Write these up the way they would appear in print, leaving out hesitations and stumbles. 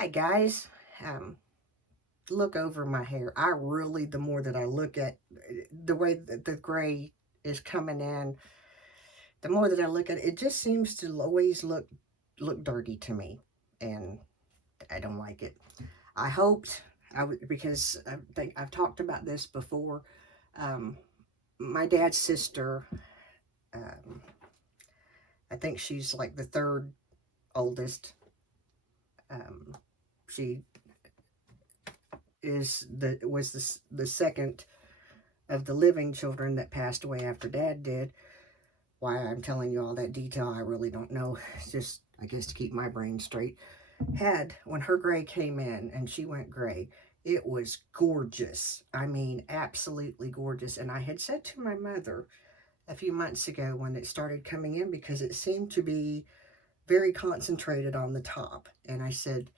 Hi guys. Um, Look over my hair. I really, the more that I look at the way that the gray is coming in, the more that I look at it, it just seems to always look dirty to me, and I don't like it. I hoped because I think I've talked about this before. Um, my dad's sister, um, I think she's like the third oldest. Um, she was the second of the living children that passed away after Dad did. Why I'm telling you all that detail, I really don't know. It's just, I guess, to keep my brain straight. When her gray came in and she went gray, it was gorgeous. I mean, absolutely gorgeous. And I had said to my mother a few months ago when it started coming in, because it seemed to be very concentrated on the top. And I said,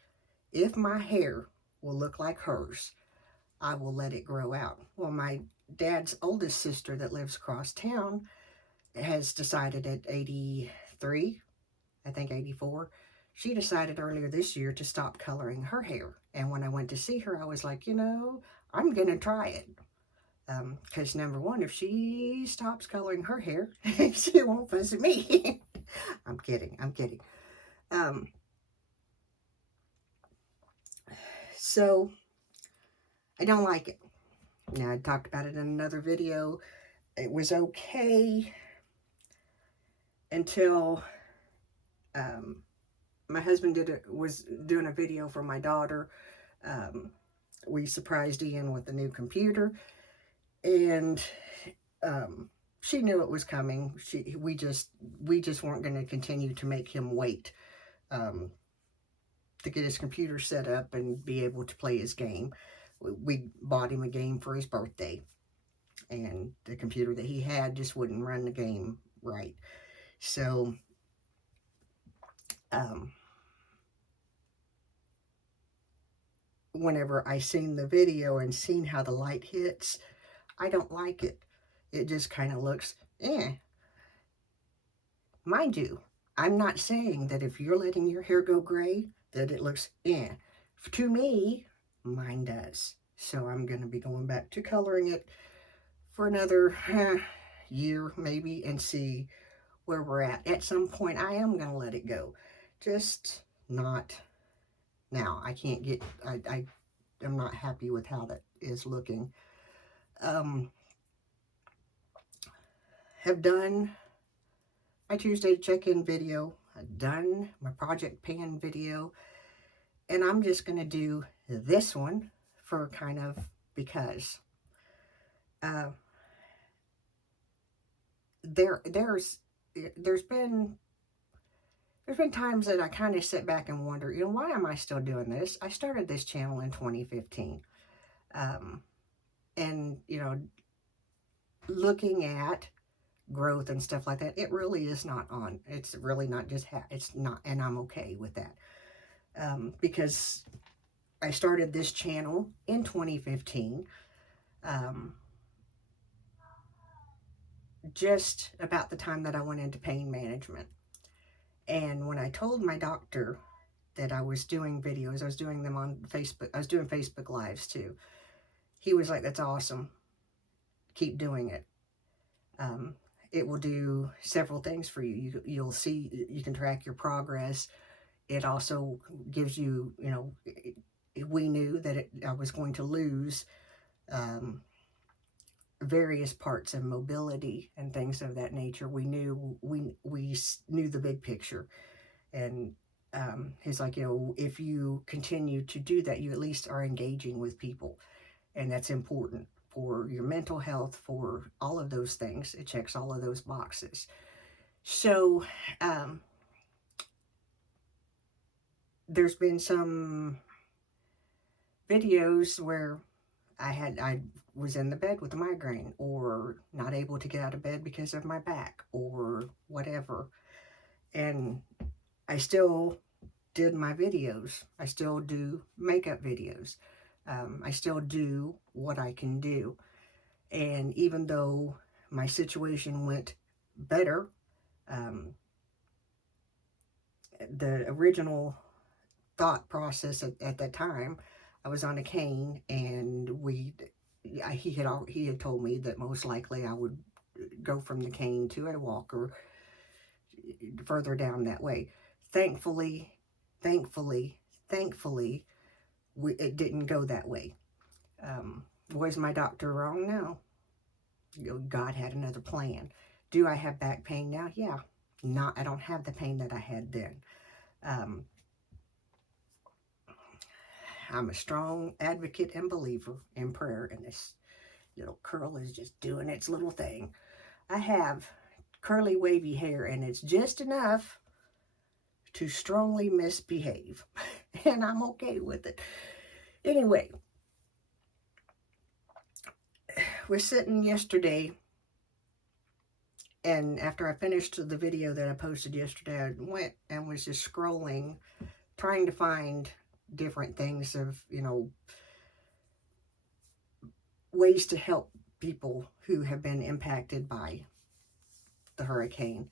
if my hair will look like hers, I will let it grow out. Well, my dad's oldest sister that lives across town has decided at 83, I think 84, she decided earlier this year to stop coloring her hair. And when I went to see her, I was like, I'm going to try it. Because number one, if she stops coloring her hair, she won't fuss at me. I'm kidding. I'm kidding. Um, so I don't like it. Now, I talked about it in another video. It was okay until um, my husband was doing a video for my daughter. Um, we surprised Ian with a new computer, and um, she knew it was coming. We just weren't going to continue to make him wait um, to get his computer set up and be able to play his game. We bought him a game for his birthday, and the computer that he had just wouldn't run the game right. So um, whenever I seen the video and seen how the light hits, I don't like it. It just kind of looks, eh. Mind you, I'm not saying that if you're letting your hair go gray, that it looks, eh. To me, mine does. So I'm going to be going back to coloring it for another year, maybe, and see where we're at. At some point, I am going to let it go. Just not now. I can't get, I am not happy with how that is looking. Um, have done my Tuesday check-in video. I've done my project pan video. And I'm just going to do this one for kind of because uh, there there's there's been times that I kind of sit back and wonder, why am I still doing this? I started this channel in 2015. Um, and, looking at growth and stuff like that, it really is not on. It's really not just, it's not, and I'm okay with that. Because I started this channel in 2015, just about the time that I went into pain management. And when I told my doctor that I was doing videos, I was doing them on Facebook, I was doing Facebook Lives too. He was like, that's awesome. Keep doing it. Um, it will do several things for you. You'll see, you can track your progress. It also gives you, we knew that I was going to lose various parts of mobility and things of that nature. We knew the big picture, and he's like, if you continue to do that, you at least are engaging with people, and that's important for your mental health, for all of those things. It checks all of those boxes. So there's been some videos where I was in the bed with a migraine, or not able to get out of bed because of my back, or whatever. And I still did my videos. I still do makeup videos. I still do what I can do. And even though my situation went better, um, the original thought process at that time. I was on a cane, and he had told me that most likely I would go from the cane to a walker further down that way. Thankfully, thankfully, thankfully, it didn't go that way. Was my doctor wrong? No. God had another plan. Do I have back pain now? Yeah. I don't have the pain that I had then. Um, I'm a strong advocate and believer in prayer, and this little curl is just doing its little thing. I have curly, wavy hair, and it's just enough to strongly misbehave, and I'm okay with it. Anyway, we're sitting yesterday, and after I finished the video that I posted yesterday, I went and was just scrolling, trying to find different things of, ways to help people who have been impacted by the hurricane.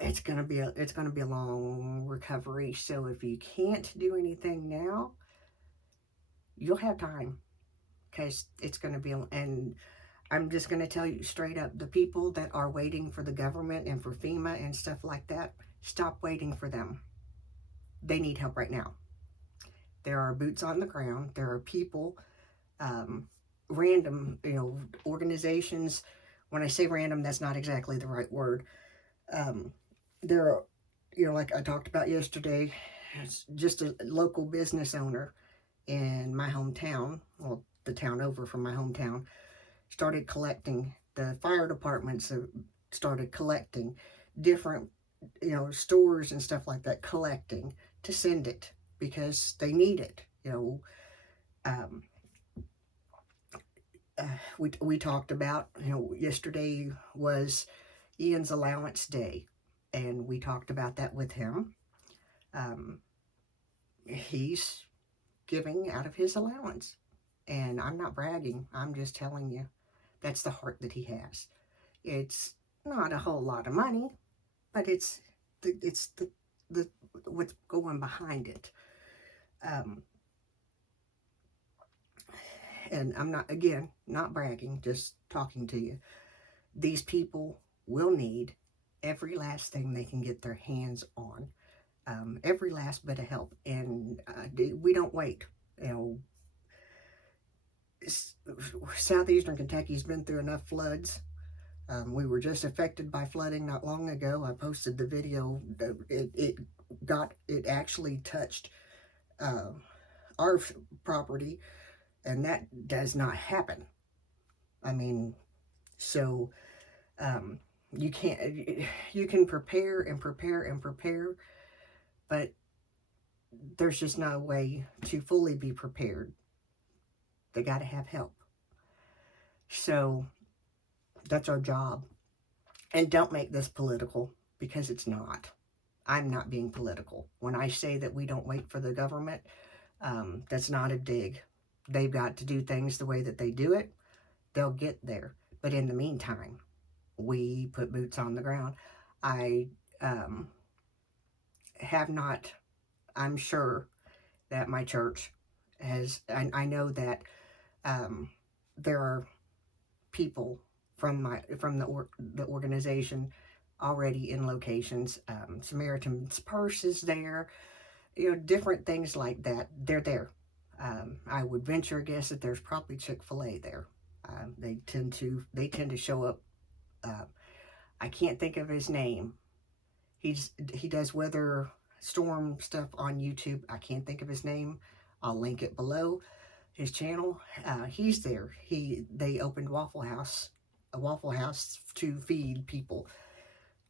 It's gonna be a long recovery. So if you can't do anything now, you'll have time, because it's gonna be. And I'm just gonna tell you straight up: the people that are waiting for the government and for FEMA and stuff like that, stop waiting for them. They need help right now. There are boots on the ground. There are people, random, organizations. When I say random, that's not exactly the right word. There are, like I talked about yesterday, it's just a local business owner in my hometown, well, the town over from my hometown, started collecting. The fire departments started collecting different, stores and stuff like that, collecting to send it because they need it. Um, we talked about, yesterday was Ian's allowance day, and we talked about that with him. He's giving out of his allowance, and I'm not bragging. I'm just telling you, that's the heart that he has. It's not a whole lot of money, but it's the what's going behind it. And I'm not, again, not bragging, just talking to you. These people will need every last thing they can get their hands on, every last bit of help. And we don't wait. Southeastern Kentucky's been through enough floods. We were just affected by flooding not long ago. I posted the video. It actually touched our property, and that does not happen. I mean, so you can prepare and prepare and prepare, but there's just no way to fully be prepared. They got to have help. So that's our job. And don't make this political, because it's not. I'm not being political. When I say that we don't wait for the government, that's not a dig. They've got to do things the way that they do it. They'll get there. But in the meantime, we put boots on the ground. I have not, I'm sure that my church has, I know that there are people from the organization already in locations. Samaritan's Purse is there, different things like that. They're there. I would venture a guess that there's probably Chick-fil-A there. They tend to show up. I can't think of his name. He does weather storm stuff on YouTube. I can't think of his name. I'll link it below. His channel. He's there. They opened a Waffle House to feed people.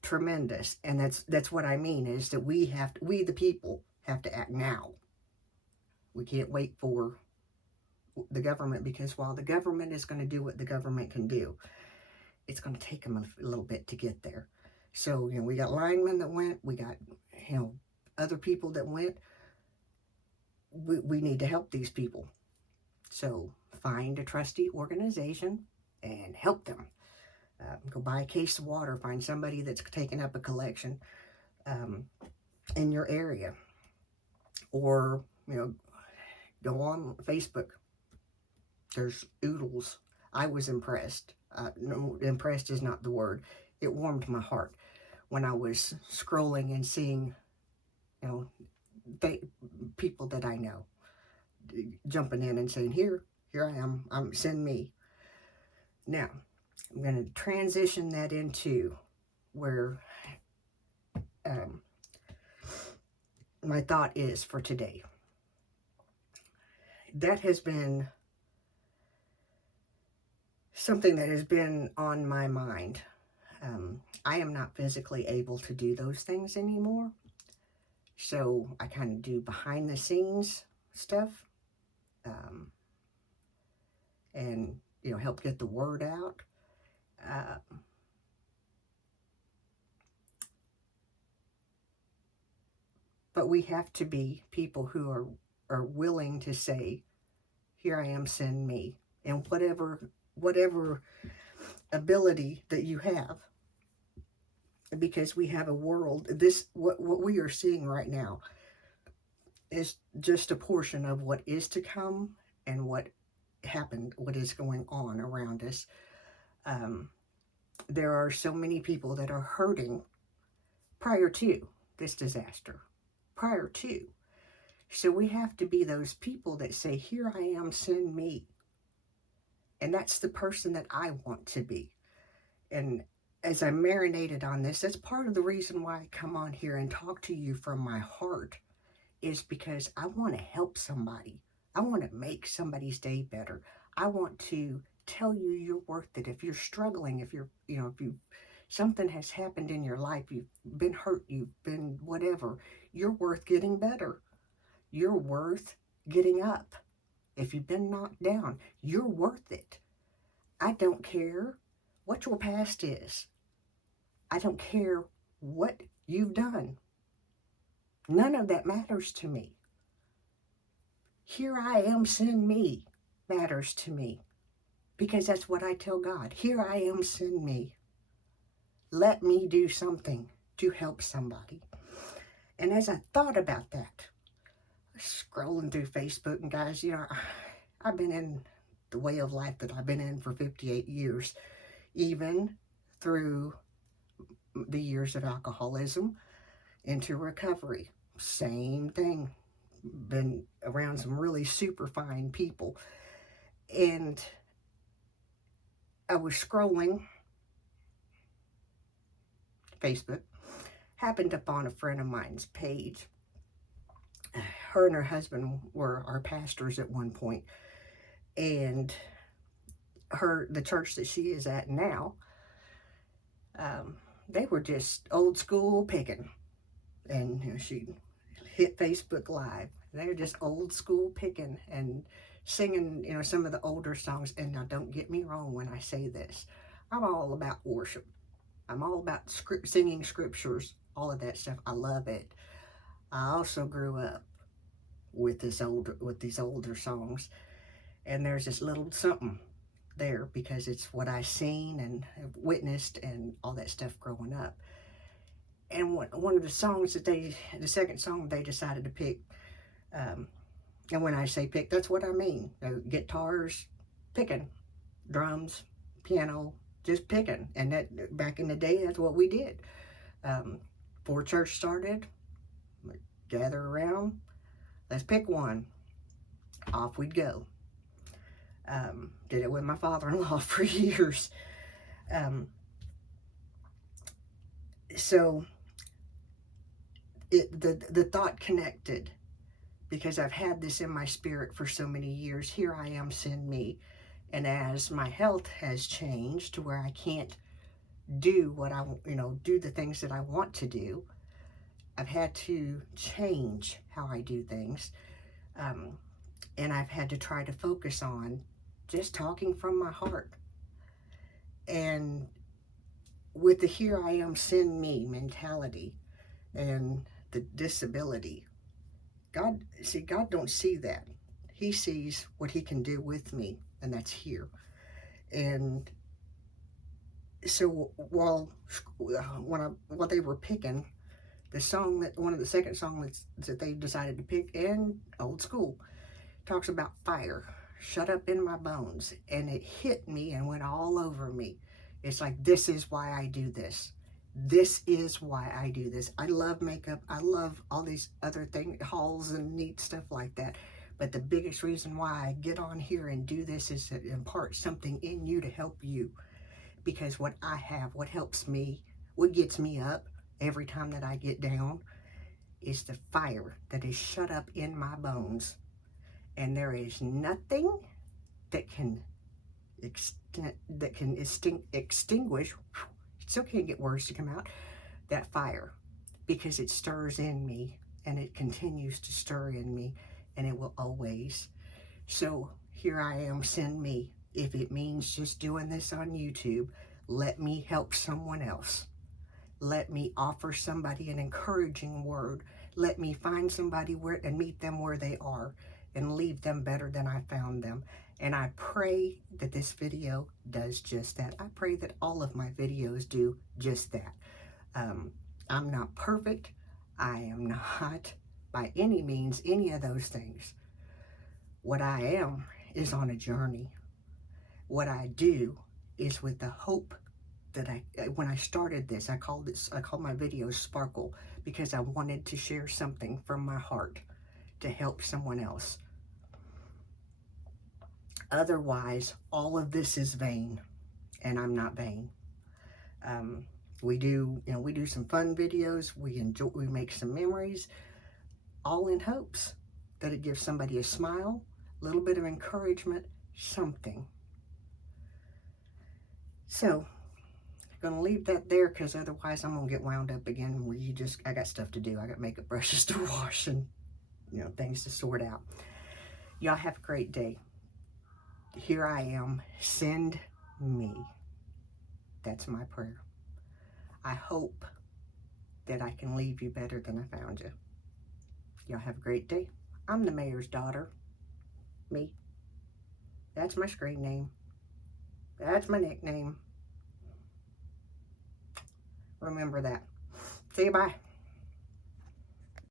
Tremendous. And that's what I mean, is that we the people have to act now. We can't wait for the government, because while the government is going to do what the government can do, it's going to take them a little bit to get there. So, we got linemen that went, we got, other people that went. We need to help these people. So find a trusty organization and help them. Go buy a case of water, find somebody that's taking up a collection. in your area, or, you know, go on Facebook. There's oodles. I was impressed. No, impressed is not the word. It warmed my heart when I was scrolling and seeing, you know, they, people that I know jumping in and saying, here I am, send me. Now, I'm going to transition that into where um, my thought is for today. That has been something that has been on my mind. I am not physically able to do those things anymore. So I kind of do behind the scenes stuff, um, and, you know, help get the word out. Uh, but we have to be people who are willing to say, here I am, send me. And whatever ability that you have, because we have a world, what we are seeing right now is just a portion of what is to come and what happened, what is going on around us. There are so many people that are hurting prior to this disaster, prior to. So we have to be those people that say, here I am, send me. And that's the person that I want to be. And as I marinated on this, that's part of the reason why I come on here and talk to you from my heart, is because I want to help somebody. I want to make somebody's day better. I want to tell you you're worth it. If you're struggling, if you're, you know, if you, something has happened in your life, you've been hurt, you've been whatever, you're worth getting better. You're worth getting up. If you've been knocked down, you're worth it. I don't care what your past is. I don't care what you've done. None of that matters to me. Here I am, send me matters to me, because that's what I tell God. Here I am, send me. Let me do something to help somebody. And as I thought about that, scrolling through Facebook, and guys, you know, I've been in the way of life that I've been in for 58 years, even through the years of alcoholism into recovery. Same thing. Been around some really super fine people. And I was scrolling Facebook, happened upon a friend of mine's page. Her and her husband were our pastors at one point, and the church that she is at now, they were just old school picking. And, you know, she hit Facebook Live. They're just old school picking and singing, you know, some of the older songs. And now, don't get me wrong when I say this. I'm all about worship. I'm all about singing scriptures, all of that stuff. I love it. I also grew up with these older songs, and there's this little something there because it's what I seen and witnessed and all that stuff growing up. And one of the songs the second song they decided to pick, and when I say pick, that's what I mean. Guitars, picking, drums, piano, just picking. And that back in the day, that's what we did. Before church started, we'd gather around, let's pick one. Off we'd go. Did it with my father-in-law for years. So the thought connected, because I've had this in my spirit for so many years. Here I am, send me. And as my health has changed to where I can't do do the things that I want to do, I've had to change how I do things. And I've had to try to focus on just talking from my heart. And with the here I am, send me mentality and the disability, God don't see that. He sees what he can do with me, and that's here. And so while they were picking, The song that, one of the second songs that they decided to pick, in old school, talks about fire shut up in my bones, and it hit me and went all over me. It's like, this is why I do this. This is why I do this. I love makeup. I love all these other things, hauls and neat stuff like that. But the biggest reason why I get on here and do this is to impart something in you to help you. Because what I have, what helps me, what gets me up every time that I get down, is the fire that is shut up in my bones. And there is nothing that can extinguish, still can't get words to come out, that fire, because it stirs in me, and it continues to stir in me, and it will always. So here I am, send me. If it means just doing this on YouTube, let me help someone else. Let me offer somebody an encouraging word. Let me find somebody where and meet them where they are and leave them better than I found them. And I pray that this video does just that. I pray that all of my videos do just that. I'm not perfect. I am not by any means any of those things. What I am is on a journey. What I do is with the hope that when I started this, I called my videos Sparkle, because I wanted to share something from my heart to help someone else. Otherwise, all of this is vain, and I'm not vain. We do some fun videos. We make some memories, all in hopes that it gives somebody a smile, a little bit of encouragement, something. So I'm gonna leave that there, because otherwise I'm gonna get wound up again where I got stuff to do. I got makeup brushes to wash and things to sort out. Y'all have a great day. Here I am, send me. That's my prayer. I hope that I can leave you better than I found you. Y'all have a great day. I'm the mayor's daughter. Me. That's my screen name. That's my nickname. Remember that. See you, bye.